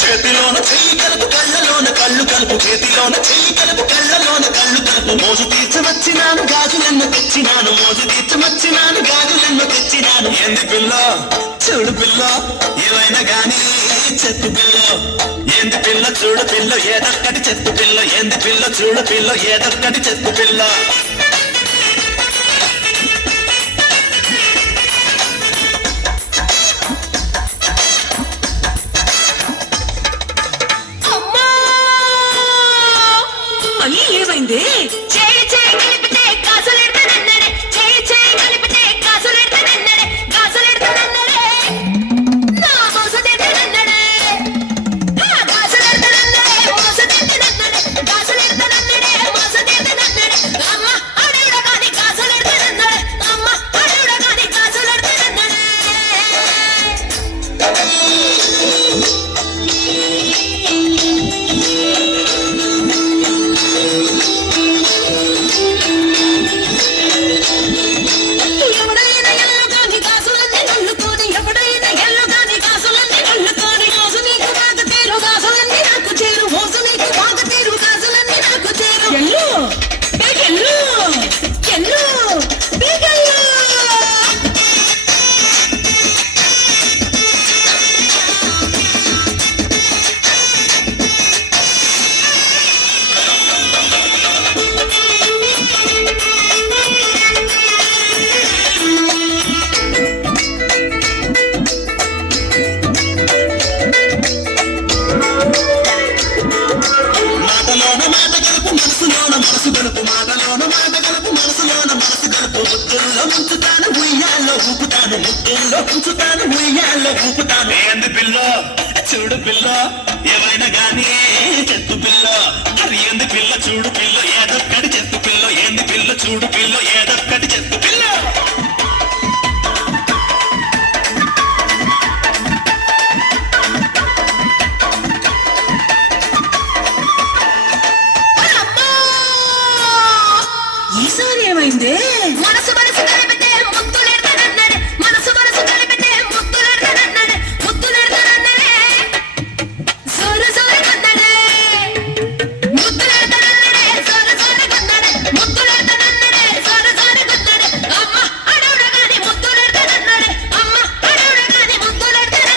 చేతిలోన చెయ్యి కలుపు కళ్ళలోన కళ్ళు కలుపు చేతిలోన చెయ్యి కలుపు కళ్ళలోన కళ్ళు కలుపు మోజు తీర్చవచ్చినాను గాజులెన్నో తెచ్చినాను మోజు తీర్చవచ్చినాను గాజులెన్నో తెచ్చినాను ఎందు పిల్ల చూడు పిల్ల ఏవైనా గాని చెట్టు పిల్ల ఎందు పిల్ల చూడు పిల్ల ఏదొక్కటి చెట్టు పిల్ల ఎందు పిల్ల చూడు పిల్ల ఏదొక్కటి చెట్టు పిల్ల ఏమైంది? చేయి చేయి కలిపితే కాసులెడతానన్నడే చేయి చేయి కలిపితే కాసులెడతానన్నడే కాసులెడతానన్నడే నా మోసదెడతానన్నడే నా కాసులెడతానన్నడే మోసదెడతానన్నడే కాసులెడతానన్నడే మోసదెడతానన్నడే అమ్మ అడవిడ గాని కాసులెడతానన్నడే అమ్మ అడవిడ గాని కాసులెడతానన్నడే మనసు గలుపు మాటలోన మాట గలుపు మనసులోన మనసు గలుపు ముద్దుల్లో ముంచుతాను ఉయ్యాల్లో ఊపుతాను ముద్దుల్లో ముంచుతాను ఉయ్యాల్లో ఊపుతాను ఏంది పిల్ల చూడు పిల్ల ఏమైనా గానీ చెట్టు పిల్ల మరి ఏంది పిల్ల చూడు పిల్ల ఏదొక్కడి చెట్టు పిల్ల ఏంది పిల్ల చూడు పిల్ల